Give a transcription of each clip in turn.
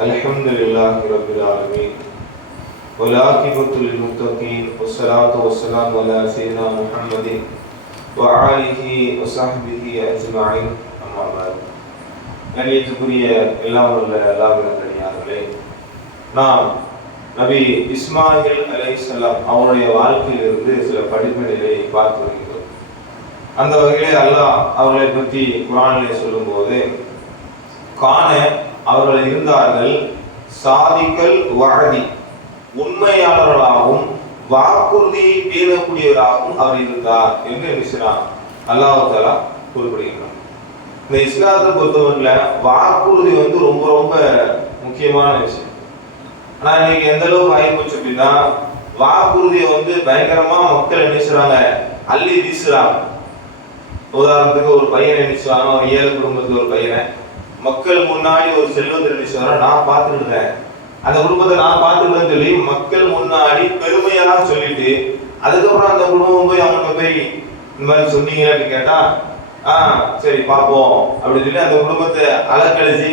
الحمد لله رب العالمين والعاقبة للمتقين والصلاة والسلام على سيدنا محمد وآله وصحبه أجمعين أما بعد கண்ணியத்துக்குரிய எல்லாம் உள்ள அல்லாஹர்களே நாம் நபி இஸ்மாயில் அலைஹிஸ்ஸலாம் அவருடைய வாழ்க்கையிலிருந்து சில படிப்பினைகளை பார்த்து வருகிறோம் அந்த வகையிலே அல்லாஹ் அவர்களை பற்றி குரானிலே சொல்லும்போது காண அவர்கள் இருந்தார்கள் சாதிக்கல் வகதி உண்மையாளர்களாகவும் வாக்குறுதியை பேணக்கூடியவராகவும் அவர் இருந்தார் என்று நினைச்சான் அல்லாஹாலா குறிப்பிடுகிறார் இந்த இஸ்லாத்தை பொறுத்தவரையில் வாக்குறுதி வந்து ரொம்ப ரொம்ப முக்கியமான விஷயம். ஆனால் இன்னைக்கு எந்த அளவுக்கு ஆகி போச்சு அப்படின்னா வாக்குறுதியை வந்து பயங்கரமா மக்கள் என்ன செய்றாங்க? அள்ளி வீசுறாங்க. உதாரணத்துக்கு ஒரு பையனை நினைச்சுவாங்க ஒரு ஏழு குடும்பத்துக்கு ஒரு பையனை மக்கள் முன்னாடி ஒரு செல்வத்தை நினைச்சுவாங்க நான் பார்த்துருந்தேன். அந்த குடும்பத்தை நான் பார்த்துருந்தேன்னு சொல்லி மக்கள் முன்னாடி பெருமையாக சொல்லிட்டு அதுக்கப்புறம் அந்த குடும்பம் போய் அவங்க போய் இந்த மாதிரி சொன்னீங்க அப்படின்னு கேட்டா ஆ சரி பார்ப்போம். அப்படின்னு சொல்லி அந்த குடும்பத்தை அலக்கழிச்சு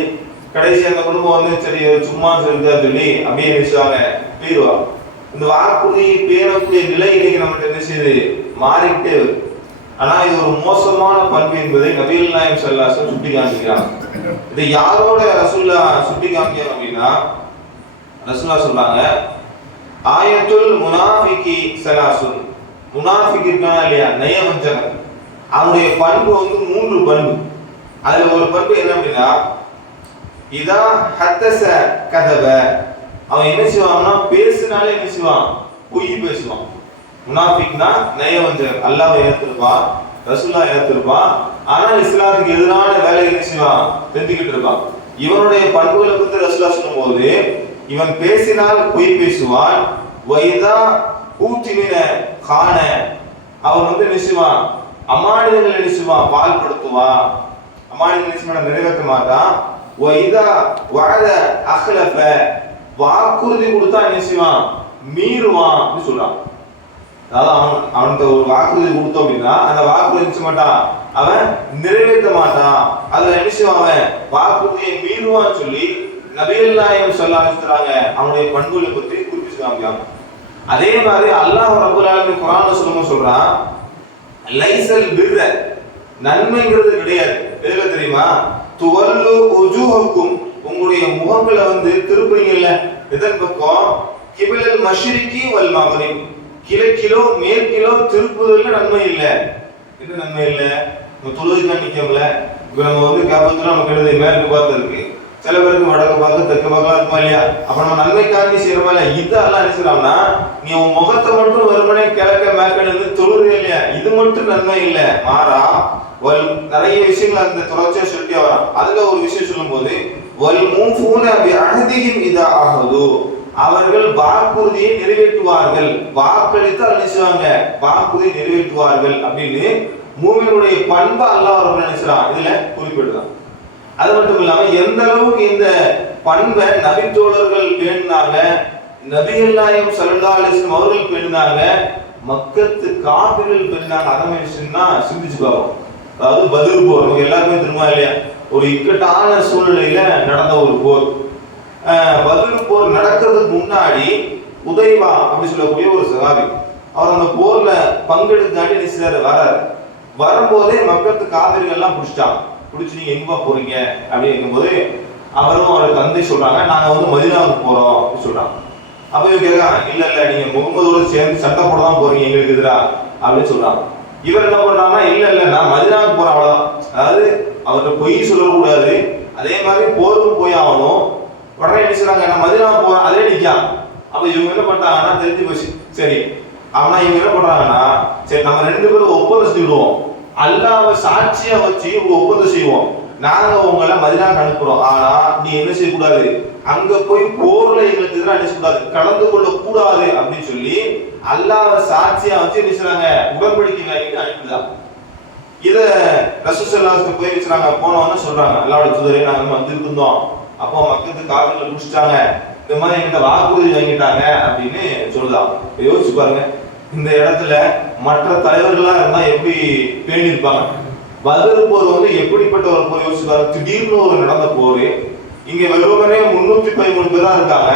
கடைசி அந்த குடும்பம் வந்து சரி சும்மா சொல்லிட்டு சொல்லி அப்படியே நினைச்சுவாங்க போயிடுவாங்க இந்த வாக்குறுதியை பேணக்கூடிய நிலை இன்னைக்கு நம்மகிட்ட என்ன செய்யுது மாறிக்கிட்டே ஆனால் ஆனா இது ஒரு மோசமான பண்பு என்பதை நபீல் நாயம் சல்லாசம் சுட்டி காமிக்கிறாங்க இதை யாரோட ரசுல்லா சுட்டி காமிக்கிறோம் அப்படின்னா ரசுல்லா சொல்றாங்க ஆயத்துல் முனாஃபிகி சலாசுன் முனாஃபிக் இருக்கானா இல்லையா நயவஞ்சகன். அவனுடைய பண்பு வந்து மூன்று பண்பு. அதுல ஒரு பண்பு என்ன அப்படின்னா இதா ஹத்தச கதவை அவன் என்ன செய்வான்னா பேசினாலே என்ன செய்வான்? பொய் பேசுவான். முனாஃபிக்னா நயவஞ்சகன் அல்லாவை ஏத்திருப்பான் ரசுல்லா ஏத்திருப்பான் ஆனா இஸ்லாத்துக்கு எதிரான வேலையை செய்வான் தெரிஞ்சுக்கிட்டு இருப்பான் இவனுடைய பண்புகளை பத்தி சொல்லும் சொல்லும்போது இவன் பேசினால் பொய் பேசுவான். வைதா ஊற்றிமின காண அவன் வந்து என்ன செய்வான்? நிசுவான் பால் செய்வான்? பால்படுத்துவான். அம்மானிதங்கள் நிறைவேற்ற மாட்டான். வைதா வாழ அகலப்ப வாக்குறுதி கொடுத்தா என்ன மீறுவான் அப்படின்னு சொல்றான். அதாவது அவன் அவன்கிட்ட ஒரு வாக்குறுதி கொடுத்தோம் அப்படின்னா அந்த வாக்குறுதி நினைச்ச மாட்டான் அவன் நிறைவேற்ற மாட்டான். அதுல என்ன அவன் வாக்குறுதியை மீறுவான்னு சொல்லி நபிகள் நாயகம் சொல்ல ஆரம்பிச்சுறாங்க அவனுடைய பண்புகளை பற்றி குறிப்பிட்டு காமிக்காங்க அதே மாதிரி அல்லாஹ் ரபுல் ஆலமின் குரான் சொல்லும் சொல்றான் லைசல் பிர்ர. நன்மைங்கிறது கிடையாது. எதுல தெரியுமா? துவல்லு உஜூஹக்கும். உங்களுடைய முகங்களை வந்து திருப்புறீங்கல்ல எதன் பக்கம்? கிபிலல் மஷ்ரிகி வல் மகரிப் கிழக்கிலோ மேற்கிலோ திருப்புதல்ல நன்மை இல்லை. என்ன நன்மை இல்லை? நம்ம தொழுதுக்கா நிற்கல இப்ப நம்ம வந்து கேபத்துல நமக்கு எழுது மேற்கு பார்த்து இருக்கு சில பேருக்கு வடக்கு பார்த்து தெற்கு பார்க்கலாம் இருக்குமா இல்லையா? அப்ப நம்ம நன்மைக்காண்டி செய்யறோமா இல்லையா? இதெல்லாம் என்ன நீ உன் முகத்தை மட்டும் வெறுமனே கிழக்க மேற்கில இருந்து தொழுது இல்லையா? இது மட்டும் நன்மை இல்லை. மாறா வல் நிறைய விஷயங்கள் அந்த தொடர்ச்சியா சொல்லிட்டே வரான். அதுல ஒரு விஷயம் சொல்லும்போது வல் மூஃபூன அப்படி அஹதிஹிம் இதா ஆகுது அவர்கள் வாக்குறுதியை நிறைவேற்றுவார்கள். வாக்களித்து அழிச்சுவாங்க வாக்குறுதியை நிறைவேற்றுவார்கள் அப்படின்னு மூவினுடைய பண்பை அல்லாஹ் அவர்கள் நினைச்சான் இதுல குறிப்பிடுறான் அது மட்டும் இல்லாம எந்த அளவுக்கு இந்த பண்பை நபித்தோழர்கள் பேணினாங்க நபிகள்நாயம் சல்லா அலிஸ்லம் அவர்கள் பேணினாங்க மக்கத்து காப்பிர்கள் பெண்ணாங்க அதை விஷயம்னா சிந்திச்சு பார்ப்போம் அதாவது பதில் போர். எல்லாருமே திரும்ப இல்லையா? ஒரு இக்கட்டான சூழ்நிலையில நடந்த ஒரு போர். பதில் போர் நடக்கிறதுக்கு முன்னாடி உதய்வா அப்படி சொல்லக்கூடிய ஒரு சகாபி. அவர் அந்த போர்ல பங்கெடுத்தாண்டி நினைச்சாரு வராரு வரும்போதே மக்களுக்கு காவிரிகள் எல்லாம் பிடிச்சிட்டாங்க பிடிச்சி நீங்க எங்கப்பா போறீங்க? அப்படிங்கும் போது அவரும் அவர் தந்தை சொல்றாங்க நாங்க வந்து மதினாவுக்கு போறோம் அப்படின்னு சொல்றாங்க அப்ப இவங்க கேட்கறாங்க இல்ல இல்ல நீங்க முகமதோட சேர்ந்து சண்டை போட தான் போறீங்க எங்களுக்கு எதிரா அப்படின்னு சொல்றாங்க இவர் என்ன பண்றாங்கன்னா இல்ல இல்ல நான் மதினாவுக்கு போறேன் அவ்வளவுதான். அதாவது அவர்கிட்ட பொய் சொல்லக்கூடாது. அதே மாதிரி போருக்கும் போய் ஆகணும். உடனே என்ன செய்றாங்க நான் மதினா போறேன் அதே நிக்கான் அப்ப இவங்க என்ன பண்ணிட்டாங்கன்னா தெரிஞ்சு போச்சு. சரி ஆனா இவங்க என்ன பண்றாங்கன்னா சரி நம்ம ரெண்டு பேரும் ஒப்பந்தம் செய்யுவோம் அல்லாவ சாட்சியாக வச்சு ஒப்பந்தம் செய்வோம். நாங்க உங்களை மதினாக்கு அனுப்புறோம். ஆனா நீ என்ன செய்யக்கூடாது? அங்க போய் போர்ல எங்களுக்கு எதிராக என்ன செய்யக்கூடாது? கலந்து கொள்ள கூடாது அப்படின்னு சொல்லி அல்லாவ சாட்சியா வச்சு என்ன செய்றாங்க உடன்படிக்கை வாங்கிட்டு அனுப்பிதான் இத ரசூசல்லாஸ்க்கு போய் வச்சுறாங்க போனவொன்னு சொல்றாங்க அல்லாவோட தூதரே நாங்க வந்திருந்தோம் அப்போ மக்களுக்கு காவிரில குடிச்சிட்டாங்க. இந்த மாதிரி என்கிட்ட வாக்குறுதி வாங்கிட்டாங்க அப்படின்னு சொல்லுதான் யோசிச்சு பாருங்க. இந்த இடத்துல மற்ற தலைவர்கள்லாம் இருந்தா எப்படி பேணி இருப்பாங்க பதில் போர் வந்து எப்படிப்பட்ட ஒரு போர்? யோசிச்சு பாருங்க. திடீர்னு ஒரு நடந்த போர். இங்க வெறுமனே முன்னூத்தி பதிமூணு பேர் தான் இருக்காங்க.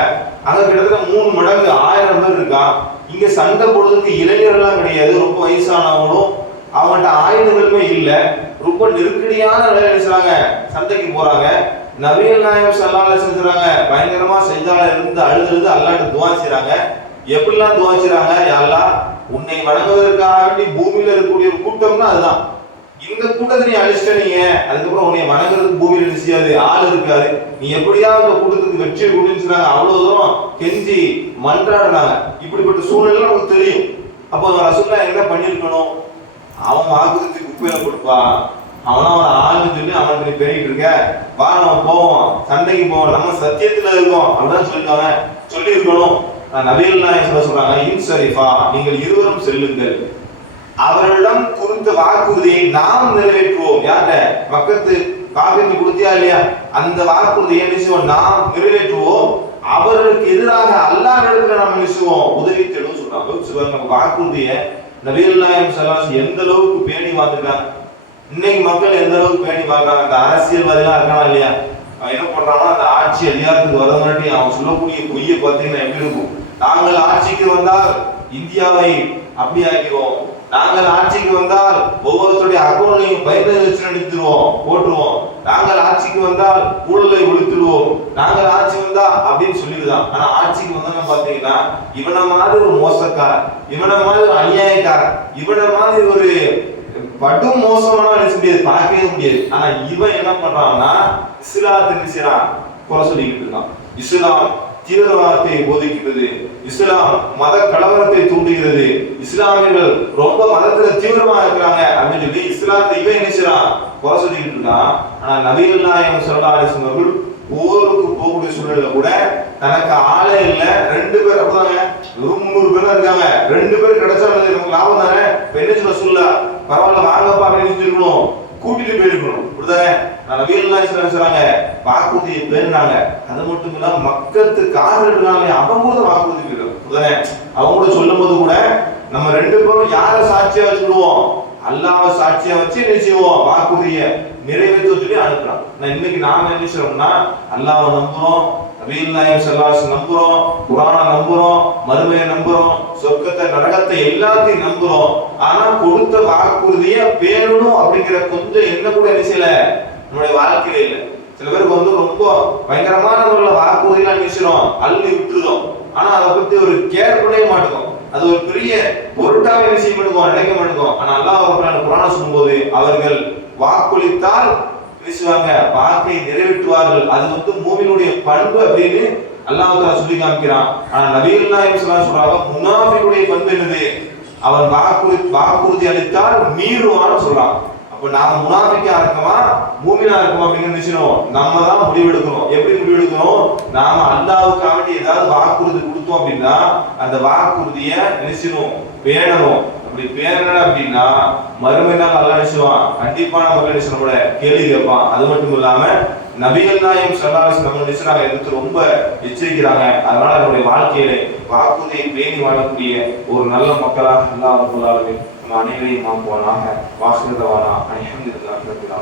அங்க கிட்டத்தட்ட மூணு மடங்கு ஆயிரம் பேர் இருக்கான் இங்க சண்டை போடுறதுக்கு இளைஞர்கள்லாம் கிடையாது. ரொம்ப வயசானவங்களும் அவங்கள்ட்ட ஆயுதங்களுமே இல்லை. ரொம்ப நெருக்கடியான நிலையில செய்றாங்க சண்டைக்கு போறாங்க. நவீன நாயம் சல்லால செஞ்சுறாங்க பயங்கரமா செஞ்சால இருந்து அழுது அல்லாட்டு துவாச்சிறாங்க துவா செய்றாங்க. எப்படிலாம் துவா செய்றாங்க? யாரெல்லாம் உன்னை வணங்குவதற்காக வேண்டி பூமியில இருக்கக்கூடிய ஒரு கூட்டம்னா அதுதான். இந்த கூட்டத்தை நீ அழிச்சிட்ட நீங்க அதுக்கப்புறம் உன்னை வணங்குறதுக்கு பூமியில என்ன செய்யாது? ஆள் இருக்காது. நீ எப்படியா அந்த கூட்டத்துக்கு வெற்றி கொடுத்துறாங்க அவ்வளவு தூரம் கெஞ்சி மன்றாடுறாங்க. இப்படிப்பட்ட சூழ்நிலை நமக்கு தெரியும். அப்போ ரசுல்லா என்ன பண்ணிருக்கணும் அவன் வாக்குறுதி குப்பையில கொடுப்பான் அவனா அவன் ஆளுன்னு சொல்லி அவனுக்கு நீ பெருகிட்டு இருக்க. வா நம்ம போவோம். சண்டைக்கு போவோம். நம்ம சத்தியத்துல இருக்கோம். அப்படிதான் சொல்லிருக்காங்க சொல்லி இருக்கணும் நபிகள் நாயகம் சொல்ல சொல்றாங்க இன் சரிஃபா நீங்கள் இருவரும் செல்லுங்கள். அவர்களிடம் குறித்த வாக்குறுதியை நாம் நிறைவேற்றுவோம். யார்கிட்ட? பக்கத்து காப்பீட்டு கொடுத்தியா இல்லையா? அந்த வாக்குறுதியை என்ன நாம் நிறைவேற்றுவோம். அவர்களுக்கு எதிராக அல்லா இடத்துல நாம் நிசுவோம் உதவி தேடும் சொல்றாங்க. சிவன் நம்ம வாக்குறுதியை நபிகள் நாயகம் சல்லாஸ் எந்த அளவுக்கு பேணி வாழ்ந்துருக்காங்க இன்னைக்கு மக்கள் எந்த அளவுக்கு பேட்டி பார்க்கறாங்க? அந்த அரசியல்வாதிலாம் இருக்கானா இல்லையா? அவன் என்ன பண்றான்னா அந்த ஆட்சி அதிகாரத்துக்கு வர முன்னாடி அவன் சொல்லக்கூடிய பொய்யை பார்த்தீங்கன்னா எப்படி இருக்கும்? நாங்கள் ஆட்சிக்கு வந்தால் இந்தியாவை அப்படி ஆக்கிடுவோம் நாங்கள் ஆட்சிக்கு வந்தால் ஒவ்வொருத்தருடைய அக்கௌண்ட்லையும் பயந்து வச்சு நடித்துருவோம் போட்டுருவோம் நாங்கள் ஆட்சிக்கு வந்தால் ஊழலை ஒழித்துடுவோம். நாங்கள் ஆட்சி வந்தா அப்படின்னு சொல்லிடுதான். ஆனா ஆட்சிக்கு வந்தோம்னு பாத்தீங்கன்னா இவனை மாதிரி ஒரு மோசக்காரன் இவனை மாதிரி ஒரு அநியாயக்காரன் இவனை மாதிரி ஒரு படு மோசமான நினைச்ச முடியாது பார்க்கவே முடியாது. ஆனா இவன் என்ன பண்றான்னா இஸ்லாத்து என்ன செய்யறான் குறை சொல்லிக்கிட்டு இருக்கான் இஸ்லாம் தீவிரவாதத்தை போதிக்கிறது இஸ்லாம் மத கலவரத்தை தூண்டுகிறது. இஸ்லாமியர்கள் ரொம்ப மதத்துல தீவிரமா இருக்கிறாங்க அப்படின்னு சொல்லி இஸ்லாத்தை இவன் என்ன செய்யறான் குறை சொல்லிக்கிட்டு இருக்கான் ஆனா நவீன நாயகம் சொல்லா அவர்கள் போருக்கு போகக்கூடிய சூழல்ல கூட தனக்கு ஆளே இல்ல. ரெண்டு பேர் அப்படிதாங்க. வெறும் முந்நூறு பேர் இருக்காங்க. ரெண்டு பேர் கிடைச்சாலும் நமக்கு லாபம் தானே? இப்ப என்ன சொல்ல சொல்ல பரவாயில்ல கூட்டிட்டு போயிருக்கணும். இப்படிதானே நபிகள் நாயகம் சொல்றாங்க வாக்குறுதியை பேருனாங்க அது மட்டும் இல்லாம மக்களுக்கு காதல் அவங்க கூட வாக்குறுதி போயிடும் இப்படிதானே அவங்க கூட சொல்லும் போது கூட நம்ம ரெண்டு பேரும் யார சாட்சியா வச்சுடுவோம் அல்லாவ சாட்சியா வச்சு என்ன செய்வோம்? வாக்குறுதிய நிறைவேற்ற சொல்லி அனுப்புறான் நான் இன்னைக்கு நாம என்ன செய்யறோம்னா அல்லாவை நம்புறோம் நபீல் நாயம் செல்லாஸ் நம்புறோம் குரானை நம்புறோம் மறுமையை நம்புறோம் சொர்க்கத்தை நரகத்தை எல்லாத்தையும் நம்புறோம். ஆனா கொடுத்த வாக்குறுதிய பேரணும் அப்படிங்கிற கொஞ்சம் என்ன கூட என்ன செய்யல? நம்மளுடைய வாழ்க்கையில இல்ல. சில பேருக்கு வந்து ரொம்ப பயங்கரமான முறையில் வாக்குறுதியெல்லாம் நினைச்சிடும் அள்ளி விட்டுருதோம் ஆனா அதை பத்தி ஒரு கேர் பண்ணவே மாட்டோம் அது ஒரு பெரிய பொருட்டாவே விஷயம் பண்ணுவோம் நினைக்க மாட்டோம். ஆனா அல்லாஹ் குரான சொல்லும்போது அவர்கள் வாக்குளித்தால் பேசுவாங்க வாக்கை நிறைவேற்றுவார்கள். அது வந்து மூவினுடைய பண்பு அப்படின்னு அல்லாஹ் சொல்லி காமிக்கிறான். ஆனா நபிகள் நாயகம் சொல்றாங்க முனாஃபிக்குடைய பண்பு என்னது? அவன் வாக்குறு வாக்குறுதி அளித்தால் மீறுவான்னு சொல்றான். அப்ப நாம முனாஃபிக்கா இருக்கோமா மூமினா இருக்கோம் அப்படின்னு விஷயம் நம்ம தான் முடிவெடுக்கணும். எப்படி முடிவெடுக்கணும்? நாம அல்லாவுக்காக வேண்டி ஏதாவது வாக்குறுதி கொடுத்தோம் அப்படின்னா அந்த வாக்குறுதியை நினைச்சிடும் பேணணும். அப்படி பேரல அப்படின்னா மறுமை நாள் நல்லா நினைச்சுவான் கண்டிப்பா நம்ம நினைச்சு கூட கேள்வி கேட்பான். அது மட்டும் இல்லாம நபிகள் நாயம் சல்லாஸ் நம்ம நினைச்சுறாங்க எடுத்து ரொம்ப எச்சரிக்கிறாங்க. அதனால நம்முடைய வாழ்க்கையில வாக்குறுதியை பேணி வாழக்கூடிய ஒரு நல்ல மக்களாக அல்லாஹ் நம்ம அனைவரையும் ஆக்குவானாக வாசகதவானா அனைஹம்துலில்லாஹி ரப்பில்